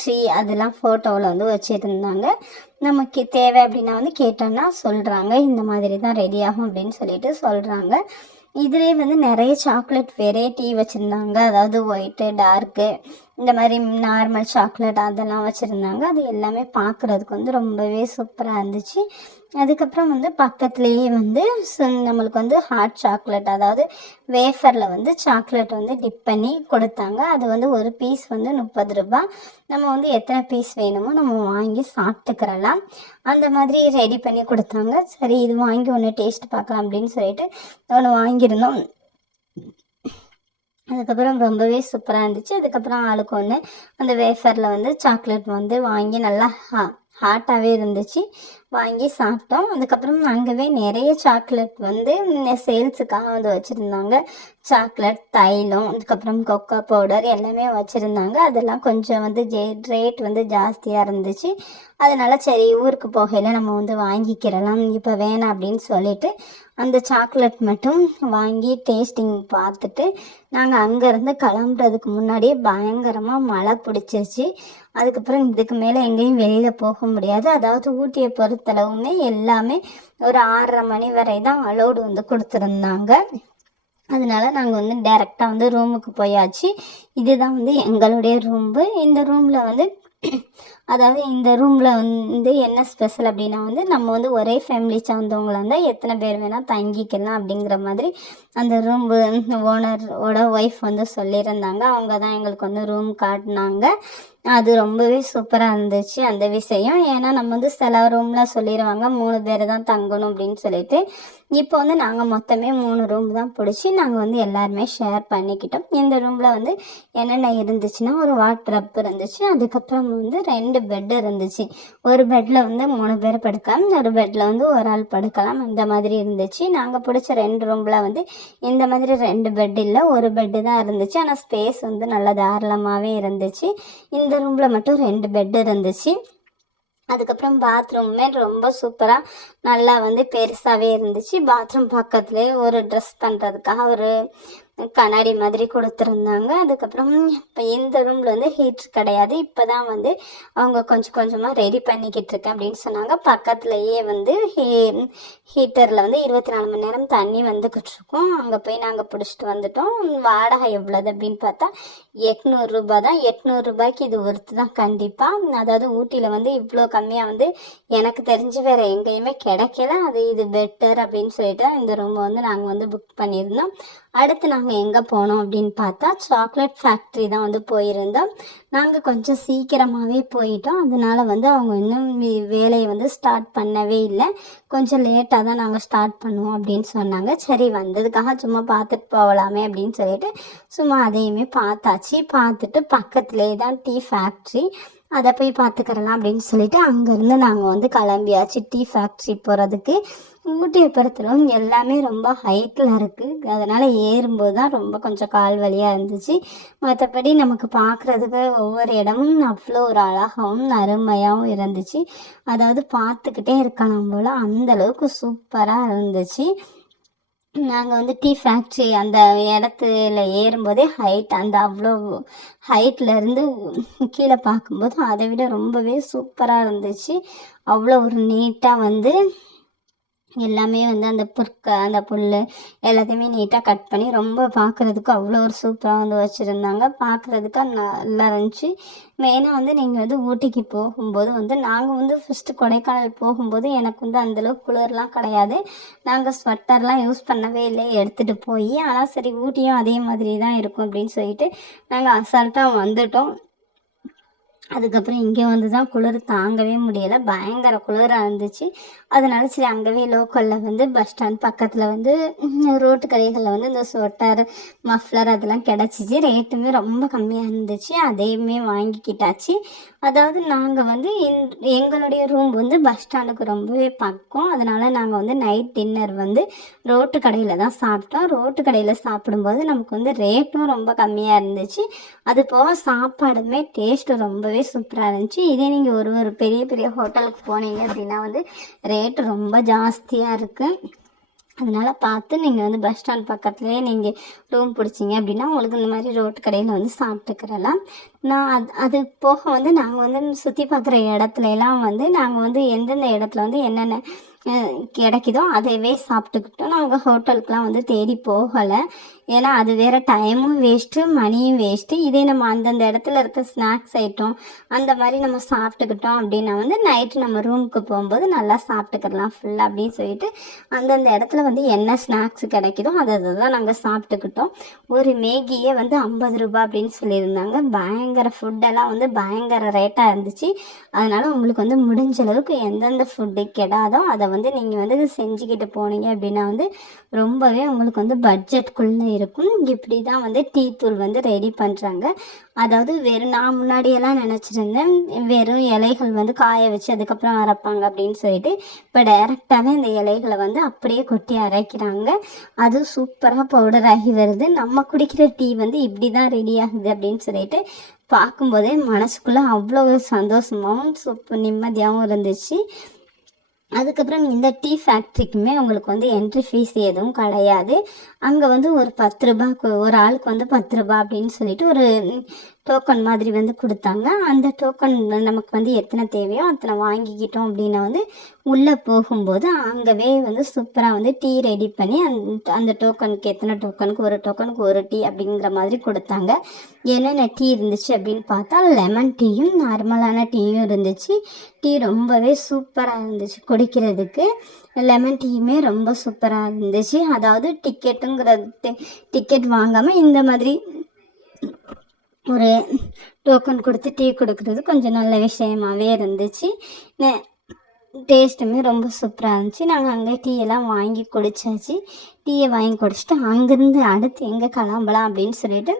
ட்ரீ அதெல்லாம் ஃபோட்டோவில் வந்து வச்சுருந்தாங்க. நமக்கு தேவை அப்படின்னா வந்து கேட்டோன்னா சொல்கிறாங்க இந்த மாதிரி தான் ரெடி ஆகும் அப்படின்னு சொல்லிட்டு சொல்கிறாங்க இதுலேயே வந்து நிறைய சாக்லேட் வெரைட்டி வச்சுருந்தாங்க. அதாவது ஒயிட்டு டார்க்கு இந்த மாதிரி நார்மல் சாக்லேட் அதெல்லாம் வச்சுருந்தாங்க. அது எல்லாமே பார்க்குறதுக்கு வந்து ரொம்பவே சூப்பராக இருந்துச்சு. அதுக்கப்புறம் வந்து பக்கத்துலேயே வந்து நம்மளுக்கு வந்து ஹாட் சாக்லேட் அதாவது வேஃபரில் வந்து சாக்லேட் வந்து டிப் பண்ணி கொடுத்தாங்க. அது வந்து ஒரு பீஸ் வந்து முப்பது ரூபாய். நம்ம வந்து எத்தனை பீஸ் வேணுமோ நம்ம வாங்கி சாப்பிட்டுக்கிறலாம். அந்த மாதிரி ரெடி பண்ணி கொடுத்தாங்க. சரி இது வாங்கி ஒன்று டேஸ்ட் பார்க்கலாம் அப்படின்னு சொல்லிட்டு ஒன்று வாங்கியிருந்தோம். அதுக்கப்புறம் ரொம்பவே சூப்பராக இருந்துச்சு. அதுக்கப்புறம் ஆளுக்கு ஒன்று அந்த வேஃபரில் வந்து சாக்லேட் வந்து வாங்கி நல்லா ஹா ஹாட்டாகவே இருந்துச்சு. வாங்கி சாப்பிட்டோம். அதுக்கப்புறம் அங்கேவே நிறைய சாக்லேட் வந்து சேல்ஸுக்காக வந்து வச்சுருந்தாங்க. சாக்லேட் தைலம் அதுக்கப்புறம் கொக்கோ பவுடர் எல்லாமே வச்சுருந்தாங்க. அதெல்லாம் கொஞ்சம் வந்து ஜே ரேட் வந்து ஜாஸ்தியாக இருந்துச்சு. அதனால் சரி ஊருக்கு போகையில் நம்ம வந்து வாங்கிக்கிறலாம். இப்போ வேணாம் அப்படின்னு சொல்லிட்டு அந்த சாக்லேட் மட்டும் வாங்கி டேஸ்டிங் பார்த்துட்டு நாங்கள் அங்கேருந்து கிளம்புறதுக்கு முன்னாடியே பயங்கரமாக மழை பிடிச்சிருச்சு. அதுக்கப்புறம் இதுக்கு மேலே எங்கேயும் வெளியில் போக முடியாது. அதாவது ஊட்டியை பொறுத்தளவுமே எல்லாமே ஒரு ஆறரை மணி வரை தான் அலோடு வந்து கொடுத்துருந்தாங்க. அதனால நாங்கள் வந்து டேரெக்டாக வந்து ரூமுக்கு போயாச்சு. இதுதான் வந்து எங்களுடைய ரூம்பு இந்த ரூமில் வந்து அதாவது இந்த ரூமில் வந்து என்ன ஸ்பெஷல் அப்படின்னா வந்து நம்ம வந்து ஒரே ஃபேமிலி சார்ந்தவங்களா இருந்தால் எத்தனை பேர் வேணால் தங்கிக்கலாம் அப்படிங்கிற மாதிரி அந்த ரூம் ஓனரோட ஒய்ஃப் வந்து சொல்லியிருந்தாங்க. அவங்க தான் எங்களுக்கு வந்து ரூம் காட்டினாங்க. அது ரொம்பவே சூப்பராக இருந்துச்சு அந்த விஷயம். ஏன்னா நம்ம வந்து சில ரூம்லாம் சொல்லிடுவாங்க மூணு பேர் தான் தங்கணும் அப்படின்னு சொல்லிட்டு. இப்போ வந்து நாங்கள் மொத்தமே மூணு ரூம் தான் பிடிச்சி நாங்கள் வந்து எல்லாருமே ஷேர் பண்ணிக்கிட்டோம். இந்த ரூமில் வந்து என்னென்ன இருந்துச்சுன்னா ஒரு வாட்ரப் இருந்துச்சு. அதுக்கப்புறம் வந்து ரெண்டு பெட் இருந்துச்சு. ஒரு பெட்டில் வந்து மூணு பேர் படுக்கலாம் ஒரு பெட்டில் வந்து ஒரு ஆள் படுக்கலாம் இந்த மாதிரி இருந்துச்சு. நாங்கள் பிடிச்ச ரெண்டு ரூமில் வந்து இந்த மாதிரி ரெண்டு பெட் இல்லை ஒரு பெட்டு தான் இருந்துச்சு. ஆனால் ஸ்பேஸ் வந்து நல்லா தாராளமாகவே இருந்துச்சு. இந்த ரூமில் மட்டும் ரெண்டு பெட் இருந்துச்சு. அதுக்கப்புறம் பாத்ரூமே ரொம்ப சூப்பராக நல்லா வந்து பெருசாகவே இருந்துச்சு. பாத்ரூம் பக்கத்துலேயே ஒரு ட்ரெஸ் பண்ணுறதுக்காக ஒரு கண்ணாடி மாதிரி கொடுத்துருந்தாங்க. அதுக்கப்புறம் இப்போ இந்த ரூமில் வந்து ஹீட்ரு கிடையாது. இப்போ தான் வந்து அவங்க கொஞ்சம் கொஞ்சமாக ரெடி பண்ணிக்கிட்டு இருக்கேன் அப்படின்னு சொன்னாங்க. பக்கத்துலேயே வந்து ஹீ ஹீட்டரில் வந்து இருபத்தி நாலு மணி நேரம் தண்ணி வந்துக்கிட்டு இருக்கோம். அங்கே போய் நாங்கள் பிடிச்சிட்டு வந்துட்டோம். வாடகை எவ்வளோது அப்படின்னு பார்த்தா எட்நூறுரூபா தான். எட்நூறுரூபாய்க்கு இது ஒருத்து தான் கண்டிப்பாக அதாவது ஊட்டியில் வந்து இவ்வளோ கம்மியாக வந்து எனக்கு தெரிஞ்சு வேறு எங்கேயுமே கிடைக்கல. அது இது பெட்டர் அப்படின்னு சொல்லிட்டு தான் இந்த ரூமை வந்து நாங்கள் வந்து புக் பண்ணியிருந்தோம். அடுத்து நாங்கள் எங்கே போனோம் அப்படின்னு பார்த்தா சாக்லேட் ஃபேக்ட்ரி தான் வந்து போயிருந்தோம். நாங்கள் கொஞ்சம் சீக்கிரமாகவே போயிட்டோம். அதனால வந்து அவங்க இன்னும் வேலையை வந்து ஸ்டார்ட் பண்ணவே இல்லை. கொஞ்சம் லேட்டாக தான் நாங்கள் ஸ்டார்ட் பண்ணுவோம் அப்படின்னு சொன்னாங்க. சரி வந்ததுக்காக சும்மா பார்த்துட்டு போகலாமே அப்படின்னு சொல்லிட்டு சும்மா அதையுமே பார்த்தாச்சு. பார்த்துட்டு பக்கத்துலேயே தான் டீ ஃபேக்ட்ரி அதை போய் பார்த்துக்கிறலாம் அப்படின்னு சொல்லிட்டு அங்கேருந்து நாங்கள் வந்து கிளம்பியாச்சு. டீ ஃபேக்ட்ரி போகிறதுக்கு ஊட்டியை பொறுத்தளவு எல்லாமே ரொம்ப ஹைட்டில் இருக்குது அதனால் ஏறும்போது தான் ரொம்ப கொஞ்சம் கால் வலியாக இருந்துச்சு. மற்றபடி நமக்கு பார்க்குறதுக்கு ஒவ்வொரு இடமும் அவ்வளோ ஒரு அழகாகவும் அருமையாகவும் இருந்துச்சு. அதாவது பார்த்துக்கிட்டே இருக்கலாம் போல் அந்த அளவுக்கு சூப்பராக இருந்துச்சு. நாங்கள் வந்து டீ ஃபேக்ட்ரி அந்த இடத்துல ஏறும்போதே ஹைட் அந்த அவ்வளோ ஹைட்லேருந்து கீழே பார்க்கும்போது அதை விட ரொம்பவே சூப்பராக இருந்துச்சு. அவ்வளோ ஒரு நீட்டாக வந்து எல்லாமே வந்து அந்த புற்க அந்த புல் எல்லாத்தையுமே நீட்டாக கட் பண்ணி ரொம்ப பார்க்குறதுக்கு அவ்வளோ ஒரு சூப்பராக வந்து வச்சுருந்தாங்க. பார்க்குறதுக்கு நல்லா இருந்துச்சு. மெயினாக வந்து நீங்கள் வந்து ஊட்டிக்கு போகும்போது வந்து நாங்கள் வந்து ஃபஸ்ட்டு கொடைக்கானல் போகும்போது எனக்கு வந்து அந்தளவுக்கு குளிர்லாம் கிடையாது. நாங்கள் ஸ்வெட்டர்லாம் யூஸ் பண்ணவே இல்லை எடுத்துகிட்டு போய் ஆனால் சரி ஊட்டியும் அதே மாதிரி தான் இருக்கும் அப்படின்னு சொல்லிட்டு நாங்கள் அசால்ட்டாக வந்துட்டோம். அதுக்கப்புறம் இங்கே வந்து தான் குளிர் தாங்கவே முடியலை. பயங்கர குளிராக இருந்துச்சு. அதனால சரி அங்கேவே லோக்கலில் வந்து பஸ் ஸ்டாண்ட் பக்கத்தில் வந்து ரோட்டு கடைகளில் வந்து இந்த ஸ்வெட்டர் மஃப்ளர் அதெல்லாம் கிடச்சிச்சு. ரேட்டுமே ரொம்ப கம்மியாக இருந்துச்சு. அதையுமே வாங்கிக்கிட்டாச்சு. அதாவது நாங்கள் வந்து எங்களுடைய ரூம் வந்து பஸ் ஸ்டாண்டுக்கு ரொம்பவே பக்கம். அதனால் நாங்கள் வந்து நைட் டின்னர் வந்து ரோட்டு கடையில் தான் சாப்பிட்டோம். ரோட்டு கடையில் சாப்பிடும்போது நமக்கு வந்து ரேட்டும் ரொம்ப கம்மியாக இருந்துச்சு. அது போக சாப்பாடுமே டேஸ்ட்டு ரொம்பவே சூப்பராக இருந்துச்சு. இதே நீங்கள் ஒரு ஒரு பெரிய பெரிய ஹோட்டலுக்கு போனீங்க அப்படின்னா வந்து ரேட்டு ரொம்ப ஜாஸ்தியாக இருக்குது அதனால் பார்த்து நீங்கள் வந்து பஸ் ஸ்டாண்ட் பக்கத்துலேயே நீங்கள் ரூம் பிடிச்சிங்க அப்படின்னா உங்களுக்கு இந்த மாதிரி ரோட்டு கடையில் வந்து சாப்பிட்டுக்கிறலாம். நான் அது அது போக வந்து நாங்கள் வந்து சுற்றி பார்க்குற இடத்துல எல்லாம் வந்து நாங்கள் வந்து எந்தெந்த இடத்துல வந்து என்னென்ன கிடைக்குதோ அதையவே சாப்பிட்டுக்கிட்டோம். நாங்கள் ஹோட்டலுக்கெலாம் வந்து தேடி போகலை. ஏன்னா அது வேறு டைமும் வேஸ்ட்டு மணியும் வேஸ்ட்டு இதே நம்ம அந்தந்த இடத்துல இருக்க ஸ்நாக்ஸ் ஐட்டம் அந்த மாதிரி நம்ம சாப்பிட்டுக்கிட்டோம் அப்படின்னா வந்து நைட்டு நம்ம ரூமுக்கு போகும்போது நல்லா சாப்பிட்டுக்கிடலாம் ஃபுல்லாக அப்படின்னு சொல்லிட்டு அந்தந்த இடத்துல வந்து என்ன ஸ்நாக்ஸ் கிடைக்குதோ அதை அதை தான் நாங்கள் சாப்பிட்டுக்கிட்டோம். ஒரு மேகியே வந்து ஐம்பது ரூபா அப்படின்னு சொல்லியிருந்தாங்க. பயங்கர ஃபுட்டெல்லாம் வந்து பயங்கர ரேட்டாக இருந்துச்சு. அதனால் உங்களுக்கு வந்து முடிஞ்ச அளவுக்கு எந்தெந்த ஃபுட்டு கெடாதோ அதை வந்து நீங்கள் வந்து செஞ்சுக்கிட்டு போனீங்க அப்படின்னா வந்து ரொம்பவே உங்களுக்கு வந்து பட்ஜெட்குள்ளே இருக்கும். இப்படி தான் வந்து டீ தூள் வந்து ரெடி பண்ணுறாங்க அதாவது வெறும் நான் முன்னாடியெல்லாம் நினச்சிருந்தேன். வெறும் இலைகள் வந்து காய வச்சு அதுக்கப்புறம் அரைப்பாங்க அப்படின்னு சொல்லிட்டு இப்போ டைரெக்டாகவே இந்த இலைகளை வந்து அப்படியே கொட்டி அரைக்கிறாங்க. அது சூப்பராக பவுடர் ஆகி வருது. நம்ம குடிக்கிற டீ வந்து இப்படி தான் ரெடி ஆகுது அப்படின்னு சொல்லிட்டு பார்க்கும்போதே மனசுக்குள்ளே அவ்வளோ சந்தோஷமாகவும் சூப்பர் நிம்மதியாகவும் இருந்துச்சு. அதுக்கப்புறம் இந்த டீ ஃபேக்ட்ரிக்குமே உங்களுக்கு வந்து என்ட்ரி ஃபீஸ் எதுவும் கிடையாது. அங்கே வந்து ஒரு பத்து ரூபாய்க்கு ஒரு ஆளுக்கு வந்து பத்து ரூபா அப்படின்னு சொல்லிட்டு ஒரு டோக்கன் மாதிரி வந்து கொடுத்தாங்க. அந்த டோக்கன் நமக்கு வந்து எத்தனை தேவையோ அத்தனை வாங்கிக்கிட்டோம் அப்படின்னா வந்து உள்ளே போகும்போது அங்கவே வந்து சூப்பராக வந்து டீ ரெடி பண்ணி அந்த அந்த டோக்கனுக்கு எத்தனை டோக்கனுக்கு ஒரு டோக்கனுக்கு ஒரு டீ அப்படிங்கிற மாதிரி கொடுத்தாங்க. என்னென்ன டீ இருந்துச்சு அப்படின்னு பார்த்தா லெமன் டீயும் நார்மலான டீயும் இருந்துச்சு. டீ ரொம்பவே சூப்பராக இருந்துச்சு குடிக்கிறதுக்கு. லெமன் டீயுமே ரொம்ப சூப்பராக இருந்துச்சு. அதாவது டிக்கெட்டுங்கிறது டிக்கெட் வாங்காமல் இந்த மாதிரி ஒரு டோக்கன் கொடுத்து டீ கொடுக்கறது கொஞ்சம் நல்ல விஷயமாகவே இருந்துச்சு. டேஸ்ட்டுமே ரொம்ப சூப்பராக இருந்துச்சு. நாங்கள் அங்கே டீயெல்லாம் வாங்கி குடித்தாச்சு டீயை வாங்கி குடிச்சிட்டு அங்கேருந்து அடுத்து எங்கே கிளம்பலாம் அப்படின்னு சொல்லிட்டு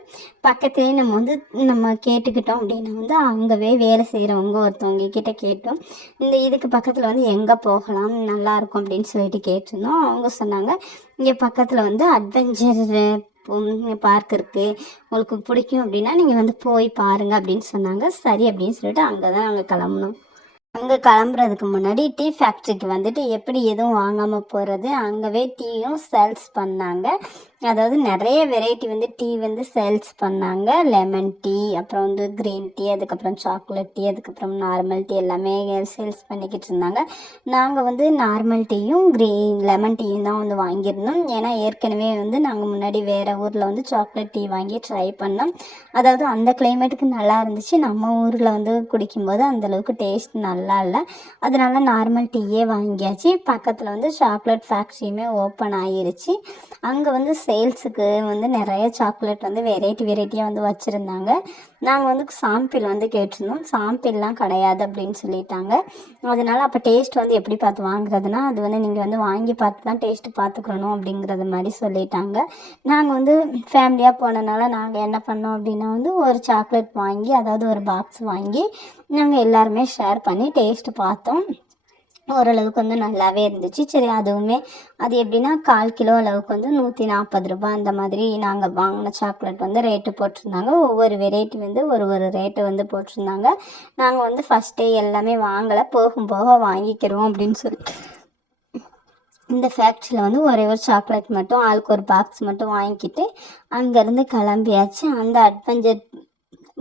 பக்கத்துலேயே நம்ம வந்து நம்ம கேட்டுக்கிட்டோம் அப்படின்னா வந்து அங்கவே வேலை செய்கிறவங்க ஒருத்தவங்க கிட்ட கேட்டோம். இந்த இதுக்கு பக்கத்தில் வந்து எங்கே போகலாம் நல்லாயிருக்கும் அப்படின்னு சொல்லிட்டு கேட்டிருந்தோம். அவங்க சொன்னாங்க இங்கே பக்கத்தில் வந்து அட்வென்ச்சர் பார்க் இருக்குது உங்களுக்கு பிடிக்கும் அப்படின்னா நீங்கள் வந்து போய் பாருங்கள் அப்படின்னு சொன்னாங்க. சரி அப்படின்னு சொல்லிட்டு அங்கே தான் நாங்கள் கிளம்புனோம். அங்கே கிளம்புறதுக்கு முன்னாடி டீ ஃபேக்ட்ரிக்கு வந்துட்டு எப்படி எதுவும் வாங்காமல் போகிறது அங்கவே டீயும் சேல்ஸ் பண்ணாங்க. அதாவது நிறைய வெரைட்டி வந்து டீ வந்து சேல்ஸ் பண்ணாங்க. லெமன் டீ அப்புறம் வந்து க்ரீன் டீ அதுக்கப்புறம் சாக்லேட் டீ அதுக்கப்புறம் நார்மல் டீ எல்லாமே சேல்ஸ் பண்ணிக்கிட்டு இருந்தாங்க. நாங்கள் வந்து நார்மல் டீயும் க்ரீன் லெமன் டீயும் தான் வந்து வாங்கியிருந்தோம். ஏன்னா ஏற்கனவே வந்து நாங்கள் முன்னாடி வேறு ஊரில் வந்து சாக்லேட் டீ வாங்கி ட்ரை பண்ணோம். அதாவது அந்த கிளைமேட்டுக்கு நல்லா இருந்துச்சு. நம்ம ஊரில் வந்து குடிக்கும்போது அந்தளவுக்கு டேஸ்ட் நல்லா இல்லை. அதனால நார்மல் டீயே வாங்கியாச்சு. பக்கத்தில் வந்து சாக்லேட் ஃபேக்ட்ரியுமே ஓப்பன் ஆகிருச்சு அங்கே வந்து சேல்ஸுக்கு வந்து நிறைய சாக்லேட் வந்து வெரைட்டி வெரைட்டியாக வந்து வச்சுருந்தாங்க. நாங்கள் வந்து சாம்பிள் வந்து கேட்டிருந்தோம். சாம்பிள்லாம் கிடையாது அப்படின்னு சொல்லிட்டாங்க. அதனால் அப்போ டேஸ்ட் வந்து எப்படி பார்த்து வாங்குறதுனா அது வந்து நீங்கள் வந்து வாங்கி பார்த்து தான் டேஸ்ட்டு பார்த்துக்கணும் அப்படிங்கிறது மாதிரி சொல்லிட்டாங்க. நாங்கள் வந்து ஃபேமிலியாக போனனால நாங்கள் என்ன பண்ணோம் அப்படின்னா வந்து ஒரு சாக்லேட் வாங்கி அதாவது ஒரு பாக்ஸ் வாங்கி நாங்கள் எல்லாருமே ஷேர் பண்ணி டேஸ்ட்டு பார்த்தோம். ஓரளவுக்கு வந்து நல்லாவே இருந்துச்சு. சரி அதுவுமே அது எப்படின்னா கால் கிலோ அளவுக்கு வந்து நூற்றி நாற்பது ரூபாய் அந்த மாதிரி நாங்கள் வாங்கின சாக்லேட் வந்து ரேட்டு போட்டிருந்தாங்க. ஒவ்வொரு வெரைட்டி வந்து ஒரு ஒரு ரேட்டு வந்து போட்டிருந்தாங்க. நாங்கள் வந்து ஃபஸ்ட்டே எல்லாமே வாங்கலை. போகும் போக வாங்கிக்கிறோம் அப்படின்னு சொல்லிட்டு. இந்த ஃபேக்ட்ரியில் வந்து ஒரே ஒரு சாக்லேட் மட்டும் ஆளுக்கு ஒரு பாக்ஸ் மட்டும் வாங்கிக்கிட்டு அங்கேருந்து கிளம்பியாச்சு. அந்த அட்வென்ச்சர்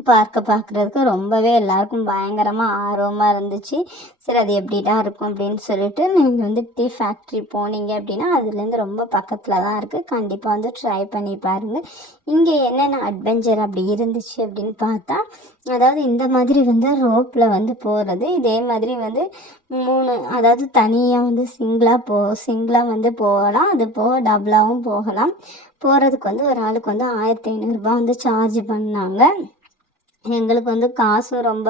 பார்க்க பார்க்குறதுக்கு ரொம்பவே எல்லாருக்கும் பயங்கரமாக ஆர்வமாக இருந்துச்சு. சரி அது எப்படிடா இருக்கும் அப்படின்னு சொல்லிட்டு நீங்கள் வந்து டீ ஃபேக்ட்ரி போனீங்க அப்படின்னா அதுலேருந்து ரொம்ப பக்கத்தில் தான் இருக்குது கண்டிப்பாக வந்து ட்ரை பண்ணி பாருங்கள் இங்கே என்னென்ன அட்வென்ச்சர் அப்படி இருந்துச்சு அப்படின்னு பார்த்தா அதாவது இந்த மாதிரி வந்து ரோப்பில் வந்து போகிறது இதே மாதிரி வந்து மூணு அதாவது தனியாக வந்து சிங்கிளாக போ சிங்கிளாக வந்து போகலாம் அது போக டபுளாகவும் போகலாம். போகிறதுக்கு வந்து ஒரு ஆளுக்கு வந்து ஆயிரத்தி ஐநூறுரூபா வந்து சார்ஜ் பண்ணாங்க. எங்களுக்கு வந்து காசும் ரொம்ப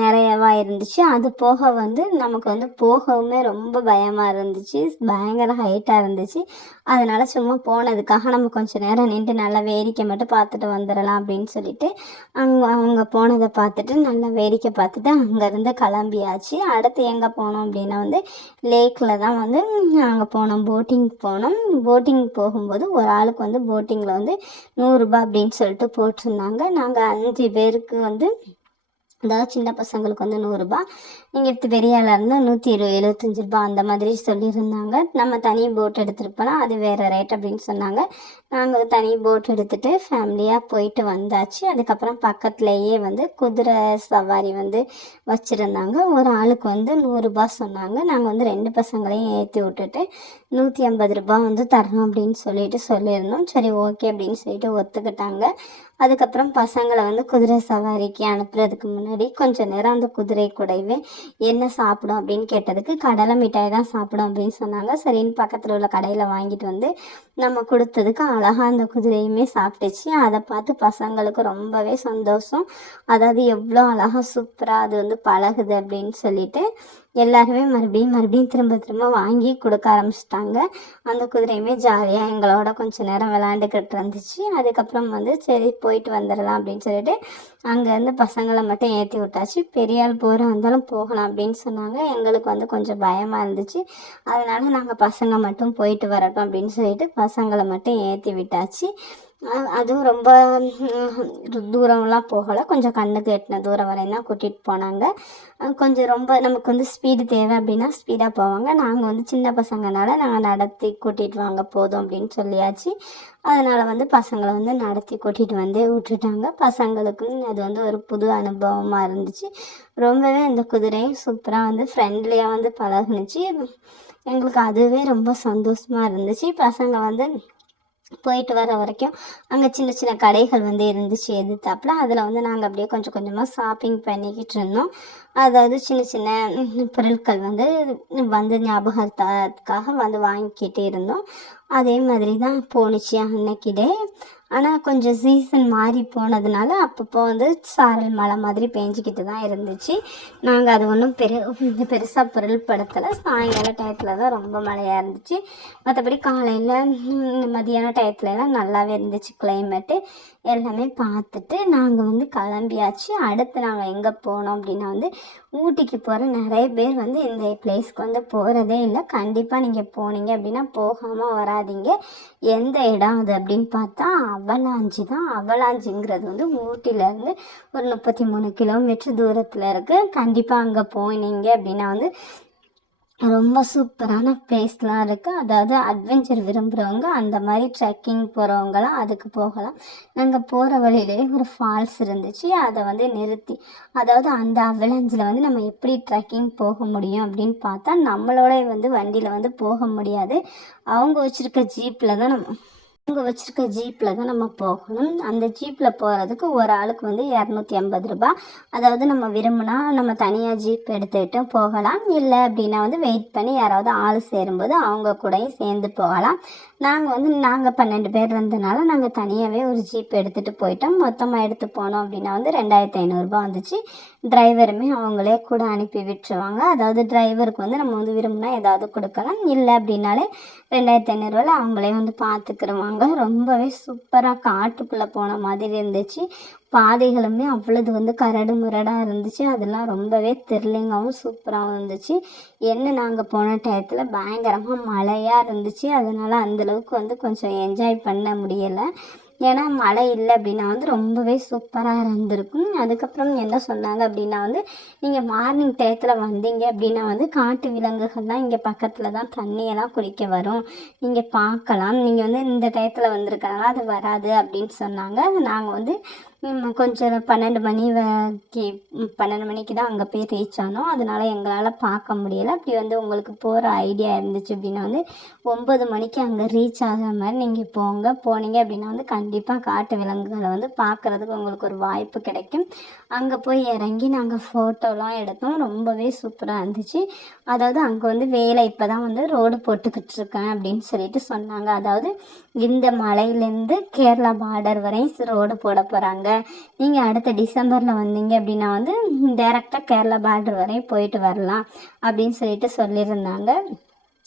நிறையவா இருந்துச்சு. அது போக வந்து நமக்கு வந்து போகவுமே ரொம்ப பயமாக இருந்துச்சு. பயங்கர ஹைட்டாக இருந்துச்சு. அதனால் சும்மா போனதுக்காக நம்ம கொஞ்சம் நேரம் நின்று நல்லா வேடிக்கை மட்டும் பார்த்துட்டு வந்துடலாம் அப்படின்னு சொல்லிட்டு அங்கே அவங்க போனதை பார்த்துட்டு நல்லா வேடிக்கை பார்த்துட்டு அங்கேருந்து கிளம்பியாச்சு. அடுத்து எங்கே போனோம் அப்படின்னா வந்து லேக்கில் தான் வந்து அங்கே போனோம். போட்டிங் போனோம். போட்டிங் போகும்போது ஒரு ஆளுக்கு வந்து போட்டிங்கில் வந்து நூறுரூபா அப்படின்னு சொல்லிட்டு போட்டிருந்தாங்க. நாங்கள் அஞ்சு பேருக்கு வந்து அதாவது சின்ன பசங்களுக்கு வந்து நூறுரூபா நீங்கள் எடுத்து பெரிய ஆளாக இருந்தால் நூற்றி இருபது எழுபத்தஞ்சு ரூபா அந்த மாதிரி சொல்லியிருந்தாங்க. நம்ம தனி போட் எடுத்துகிட்டு போனால் அது வேறு ரேட் அப்படின்னு சொன்னாங்க. நாங்கள் தனி போட் எடுத்துகிட்டு ஃபேமிலியாக போயிட்டு வந்தாச்சு. அதுக்கப்புறம் பக்கத்துலேயே வந்து குதிரை சவாரி வந்து வச்சுருந்தாங்க. ஒரு ஆளுக்கு வந்து நூறுரூபா சொன்னாங்க. நாங்கள் வந்து ரெண்டு பசங்களையும் ஏற்றி விட்டுட்டு நூற்றி ஐம்பது ரூபா வந்து தரணும் அப்படின்னு சொல்லிட்டு சொல்லியிருந்தோம். சரி ஓகே அப்படின்னு சொல்லிட்டு ஒத்துக்கிட்டாங்க. அதுக்கப்புறம் பசங்களை வந்து குதிரை சவாரிக்கு அனுப்புறதுக்கு முன்னாடி கொஞ்சம் நேரம் அந்த குதிரை கூடவே என்ன சாப்பிடும் அப்படின்னு கேட்டதுக்கு கடலை மிட்டாய் தான் சாப்பிடும் அப்படின்னு சொன்னாங்க. சரின்னு பக்கத்தில் உள்ள கடையில் வாங்கிட்டு வந்து நம்ம கொடுத்ததுக்கு அழகாக அந்த குதிரையுமே சாப்பிட்டுச்சு. அதை பார்த்து பசங்களுக்கு ரொம்பவே சந்தோஷம். அதாவது எவ்வளோ அழகாக சூப்பராக அது வந்து பழகுது அப்படின்னு சொல்லிட்டு எல்லாருமே மறுபடியும் மறுபடியும் திரும்ப திரும்ப வாங்கி கொடுக்க ஆரம்பிச்சிட்டாங்க. அந்த குதிரையுமே ஜாலியாக எங்களோட கொஞ்சம் நேரம் விளாண்டுக்கிட்டு இருந்துச்சு. அதுக்கப்புறம் வந்து சரி போயிட்டு வந்துடலாம் அப்படின்னு சொல்லிட்டு அங்கேருந்து பசங்களை மட்டும் ஏற்றி விட்டாச்சு. பெரிய ஆள் போகிற இருந்தாலும் போகலாம் அப்படின்னு சொன்னாங்க. எங்களுக்கு வந்து கொஞ்சம் பயமாக இருந்துச்சு. அதனால நாங்கள் பசங்க மட்டும் போயிட்டு வரட்டும் அப்படின்னு சொல்லிட்டு பசங்களை மட்டும் ஏற்றி விட்டாச்சு. அதுவும் ரொம்ப தூரம்லாம் போகலை. கொஞ்சம் கண்ணுக்கு எட்டின தூரம் வரையும் தான் கூட்டிகிட்டு போனாங்க. கொஞ்சம் ரொம்ப நமக்கு வந்து ஸ்பீடு தேவை அப்படின்னா ஸ்பீடாக போவாங்க. நாங்கள் வந்து சின்ன பசங்கனால நாங்கள் நடத்தி கூட்டிகிட்டு வாங்க போதும் அப்படின்னு சொல்லியாச்சு. அதனால் வந்து பசங்களை வந்து நடத்தி கூட்டிகிட்டு வந்து விட்டுட்டாங்க. பசங்களுக்கும் அது வந்து ஒரு புது அனுபவமாக இருந்துச்சு. ரொம்பவே அந்த குதிரையும் சூப்பராக வந்து ஃப்ரெண்ட்லியாக வந்து பழகுனுச்சு. எங்களுக்கு அதுவே ரொம்ப சந்தோஷமாக இருந்துச்சு. பசங்க வந்து போயிட்டு வர வரைக்கும் அங்கே சின்ன சின்ன கடைகள் வந்து இருந்துச்சு எதிர்த்தாப்புல. அதில் வந்து நாங்கள் அப்படியே கொஞ்சம் கொஞ்சமாக ஷாப்பிங் பண்ணிக்கிட்டு இருந்தோம். அதாவது சின்ன சின்ன பொருட்கள் வந்து வந்து ஞாபகத்துக்காக வந்து வாங்கிக்கிட்டு இருந்தோம். அதே மாதிரி தான் போணுச்சு அன்னைக்கு டே ஆனால் கொஞ்சம் சீசன் மாறி போனதுனால அப்பப்போ வந்து சாரல் மழை மாதிரி பேஞ்சிக்கிட்டு தான் இருந்துச்சு. நாங்கள் அது ஒன்றும் பெரு பெருசாக பொருள்படுத்தலை. சாயங்கால டயத்தில் தான் ரொம்ப மழையாக இருந்துச்சு. மற்றபடி காலையில் மதியான டயத்துலலாம் நல்லாவே இருந்துச்சு கிளைமேட்டு எல்லாமே பார்த்துட்டு நாங்கள் வந்து கிளம்பியாச்சு. அடுத்து நாங்கள் எங்கே போனோம் அப்படின்னா வந்து ஊட்டிக்கு போகிற நிறைய பேர் வந்து இந்த பிளேஸ்க்கு வந்து போகிறதே இல்லை. கண்டிப்பாக நீங்கள் போனீங்க அப்படின்னா போகாமல் வராதீங்க. எந்த இடம் அது அப்படின்னு பார்த்தா அவலாஞ்சி தான். அவலாஞ்சிங்கிறது வந்து ஊட்டியிலேருந்து ஒரு முப்பத்தி மூணு கிலோமீட்டர் தூரத்தில் இருக்குது கண்டிப்பாக அங்கே போனீங்க அப்படின்னா வந்து ரொம்ப சூப்பரான பிளேஸ்லாம் இருக்குது அதாவது அட்வென்ச்சர் விரும்புகிறவங்க அந்த மாதிரி ட்ரெக்கிங் போகிறவங்களாம் அதுக்கு போகலாம். நாங்கள் போகிற வழியிலே ஒரு ஃபால்ஸ் இருந்துச்சு. அதை வந்து நிறுத்தி அதாவது அந்த அவலஞ்சில் வந்து நம்ம எப்படி ட்ரெக்கிங் போக முடியும் அப்படின்னு பார்த்தா நம்மளோட வந்து வண்டியில் வந்து போக முடியாது. அவங்க வச்சுருக்க ஜீப்பில் தான் நம்ம அவங்க வச்சுருக்க ஜீப்பில் தான் நம்ம போகணும். அந்த ஜீப்பில் போகிறதுக்கு ஒரு ஆளுக்கு வந்து இரநூத்தி ஐம்பது ரூபாய் அதாவது நம்ம விரும்பினா நம்ம தனியாக ஜீப் எடுத்துக்கிட்டு போகலாம். இல்லை அப்படின்னா வந்து வெயிட் பண்ணி யாராவது ஆள் சேரும்போது அவங்க கூடயும் சேர்ந்து போகலாம். நாங்கள் வந்து நாங்கள் பன்னெண்டு பேர் இருந்தனால நாங்கள் தனியாகவே ஒரு ஜீப் எடுத்துகிட்டு போயிட்டோம். மொத்தமாக எடுத்து போனோம் அப்படின்னா வந்து ரெண்டாயிரத்தி ஐநூறுரூபா வந்துச்சு. டிரைவருமே அவங்களே கூட அனுப்பி விட்டுருவாங்க. அதாவது டிரைவருக்கு வந்து நம்ம வந்து விரும்பினா ஏதாவது கொடுக்கலாம். இல்லை அப்படின்னாலே ரெண்டாயிரத்தி ஐநூறுரூவாவில் அவங்களே வந்து பார்த்துக்கிறவாங்க ரொம்பவே சூப்பராக காட்டுக்குள்ளே போன மாதிரி இருந்துச்சு. பாதைகளுமே அவ்வளோது வந்து கரடு முரடாக இருந்துச்சு. அதெல்லாம் ரொம்பவே த்ரில்லிங்காகவும் சூப்பராகவும் இருந்துச்சு. என்ன நாங்கள் போன டயத்தில் பயங்கரமாக மழையாக இருந்துச்சு. அதனால் அந்தளவுக்கு வந்து கொஞ்சம் என்ஜாய் பண்ண முடியலை. ஏன்னா மழை இல்லை அப்படின்னா வந்து ரொம்பவே சூப்பராக இருந்திருக்கும். அதுக்கப்புறம் என்ன சொன்னாங்க அப்படின்னா வந்து நீங்கள் மார்னிங் டயத்தில் வந்தீங்க அப்படின்னா வந்து காட்டு விலங்குகள்லாம் இங்கே பக்கத்தில் தான் தண்ணியெல்லாம் குடிக்க வரும். நீங்கள் பார்க்கலாம். நீங்கள் வந்து இந்த டயத்தில் வந்திருக்கனால அது வராது அப்படின்னு சொன்னாங்க. நாங்கள் வந்து கொஞ்சம் பன்னெண்டு மணி வரைக்கு பன்னெண்டு மணிக்கு தான் அங்கே போய் ரீச் ஆனோம். அதனால் எங்களால் பார்க்க முடியலை. அப்படி வந்து உங்களுக்கு போகிற ஐடியா இருந்துச்சு அப்படின்னா வந்து ஒம்பது மணிக்கு அங்கே ரீச் ஆகிற மாதிரி நீங்கள் போங்க. போனீங்க அப்படின்னா வந்து கண்டிப்பாக காட்டு விலங்குகளை வந்து பார்க்குறதுக்கு உங்களுக்கு ஒரு வாய்ப்பு கிடைக்கும். அங்கே போய் இறங்கி நாங்கள் ஃபோட்டோலாம் எடுத்தோம். ரொம்பவே சூப்பராக இருந்துச்சு. அதாவது அங்கே வந்து வேலை இப்போ தான் வந்து ரோடு போட்டுக்கிட்டு இருக்கேன் அப்படின்னு சொல்லிட்டு சொன்னாங்க. அதாவது இந்த மலையிலேருந்து கேரளா பார்டர் வரையும் ரோடு போட போகிறாங்க நீங்கள் அடுத்த டிசம்பரில் வந்தீங்க அப்படின்னா வந்து டேரெக்டாக கேரளா பார்டர் வரையும் போயிட்டு வரலாம் அப்படின்னு சொல்லிட்டு சொல்லியிருந்தாங்க.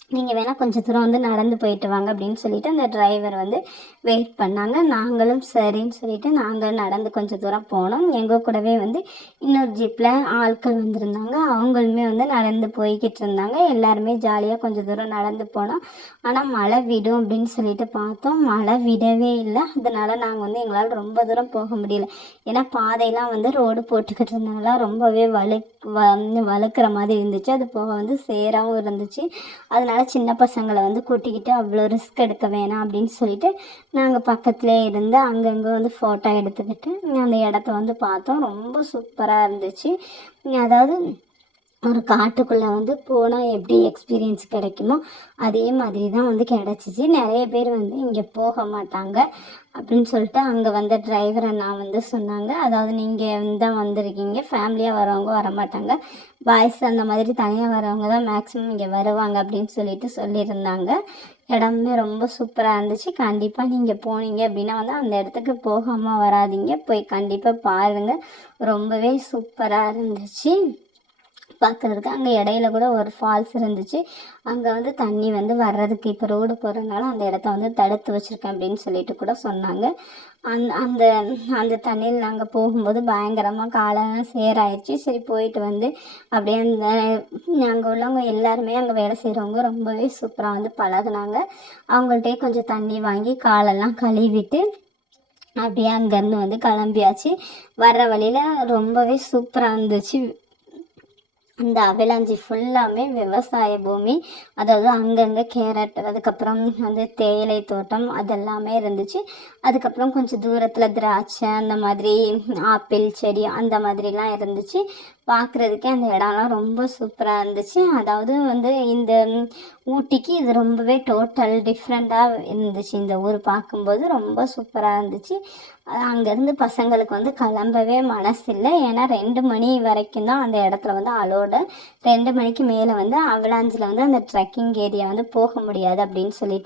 நீங்கள் வேணால் கொஞ்சம் தூரம் வந்து நடந்து போயிட்டு வாங்க அப்படின்னு சொல்லிட்டு அந்த டிரைவர் வந்து வெயிட் பண்ணாங்க. நாங்களும் சரின்னு சொல்லிட்டு நாங்கள் நடந்து கொஞ்சம் தூரம் போனோம். எங்கள் கூடவே வந்து இன்னொரு ஜீப்பில் ஆட்கள் வந்திருந்தாங்க. அவங்களுமே வந்து நடந்து போய்கிட்டு இருந்தாங்க. எல்லாருமே ஜாலியாக கொஞ்சம் தூரம் நடந்து போனோம். ஆனால் மழை விடும் அப்படின்னு சொல்லிட்டு பார்த்தோம். மழை விடவே இல்லை. அதனால் நாங்கள் வந்து எங்களால் ரொம்ப தூரம் போக முடியல. ஏன்னா பாதையெல்லாம் வந்து ரோடு போட்டுக்கிட்டு இருந்தனால ரொம்பவே வலு வ- வழுக்கிற மாதிரி இருந்துச்சு. அது போக வந்து சேராகவும் இருந்துச்சு. அதனால சின்ன பசங்களை வந்து கூட்டிக்கிட்டு அவ்வளோ ரிஸ்க் எடுக்க வேணாம் அப்படின்னு சொல்லிட்டு நாங்கள் பக்கத்துலேயே இருந்து அங்கங்கே வந்து ஃபோட்டோ எடுத்துக்கிட்டு அந்த இடத்த வந்து பார்த்தோம். ரொம்ப சூப்பராக இருந்துச்சு. அதாவது ஒரு காட்டுக்குள்ளே வந்து போனால் எப்படி எக்ஸ்பீரியன்ஸ் கிடைக்குமோ அதே மாதிரி தான் வந்து கிடச்சிச்சு. நிறைய பேர் வந்து இங்கே போக மாட்டாங்க அப்படின்னு சொல்லிட்டு அங்கே வந்த டிரைவர் அண்ணா வந்து சொன்னாங்க. அதாவது நீங்கள் தான் வந்திருக்கீங்க ஃபேமிலியாக வரவங்க வர மாட்டாங்க பாய்ஸ் அந்த மாதிரி தனியாக வரவங்க தான் மேக்ஸிமம் இங்கே வருவாங்க அப்படின்னு சொல்லிட்டு சொல்லியிருந்தாங்க. இடமே ரொம்ப சூப்பராக இருந்துச்சு. கண்டிப்பாக நீங்கள் போனீங்க அப்படின்னா வந்து அந்த இடத்துக்கு போகாமல் வராதீங்க. போய் கண்டிப்பாக பாருங்கள் ரொம்பவே சூப்பராக இருந்துச்சு. பார்க்குறதுக்கு அங்கே இடையில கூட ஒரு ஃபால்ஸ் இருந்துச்சு. அங்கே வந்து தண்ணி வந்து வர்றதுக்கு இப்போ ரோடு போகிறதுனால அந்த இடத்த வந்து தடுத்து வச்சுருக்கேன் அப்படின்னு சொல்லிட்டு கூட சொன்னாங்க. அந் அந்த அந்த தண்ணியில் நாங்கள் போகும்போது பயங்கரமாக காலெல்லாம் சேராயிடுச்சு சரி போயிட்டு வந்து அப்படியே அந்த அங்கே உள்ளவங்க எல்லாருமே அங்கே வேலை செய்கிறவங்க ரொம்பவே சூப்பராக வந்து பழகுனாங்க. அவங்கள்ட்டே கொஞ்சம் தண்ணி வாங்கி காலெல்லாம் கழுவிட்டு அப்படியே அங்கேருந்து வந்து கிளம்பியாச்சு. வர்ற வழியில் ரொம்பவே சூப்பராக இருந்துச்சு. இந்த அவலாஞ்சி ஃபுல்லாமே விவசாய பூமி அதாவது அங்கங்கே கேரட் அதுக்கப்புறம் வந்து தேயிலை தோட்டம் அதெல்லாமே இருந்துச்சு. அதுக்கப்புறம் கொஞ்சம் தூரத்தில் திராட்சை அந்த மாதிரி ஆப்பிள் செடி அந்த மாதிரிலாம் இருந்துச்சு. பார்க்குறதுக்கே அந்த இடம்லாம் ரொம்ப சூப்பராக இருந்துச்சு. அதாவது வந்து இந்த ஊட்டிக்கு இது ரொம்பவே டோட்டல் டிஃப்ரெண்ட்டாக இருந்துச்சு. இந்த ஊர் பார்க்கும்போது ரொம்ப சூப்பராக இருந்துச்சு. அங்கேருந்து பசங்களுக்கு வந்து கிளம்பவே மனசு இல்லை ஏன்னா ரெண்டு மணி வரைக்கும் தான் அந்த இடத்துல வந்து அலோடு ரெண்டு மணிக்கு மேலே வந்து அவலாஞ்சில் வந்து அந்த ட்ரெக்கிங் ஏரியா வந்து போக முடியாது அப்படின்னு சொல்லிட்டாங்க.